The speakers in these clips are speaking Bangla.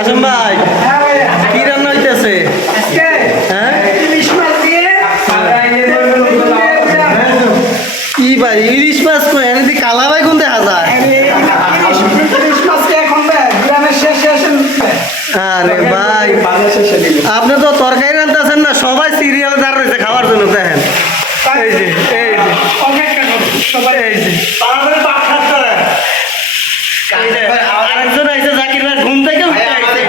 আসম ভাই কি রান্না হইতেছে? কি ভাই ইলিশ মাছ কই এনে কালা ভাই কোন দেখা যায়? আরে ভাই আপনি তো তরকারি রান্তাছেন না, সবাই সিরিয়াল দাঁড় রয়েছে খাওয়ার জন্য। দেখেন এই যে আরেকজন আইছে জাকির ভাই ঘুম থেকে উঠে আইছে।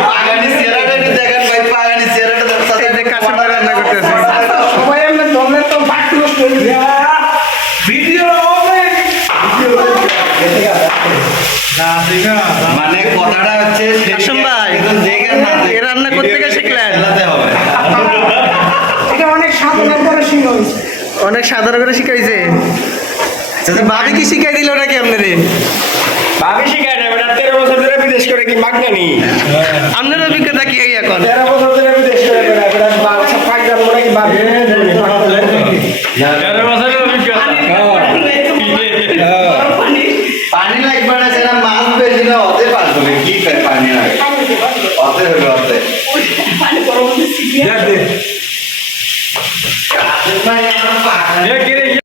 কাশিম ভাই রান্না করতেছে। মানে কথাটা হচ্ছে কাশিম ভাই এ রান্না করতে গিয়ে শিখলেন? অনেক সাধারণ করে শিখাইছে। ভাবি কি শিখাই দিল নাকি আপনাদের? ভাবি শিখায় না, 13 বছর ধরে বিদেশ করে কি মাগনানি। আপনার অভিজ্ঞতা কি এখন? 13 বছর ধরে বিদেশ করে বাচ্চা পাই যাবো নাকি ভাবি 13 বছরের অভিজ্ঞতা। পানি লাগবে না, সেটা মাছ বেশি না হতে পারবে কি পানি লাগে হতে হবে হতে ভাই আমরা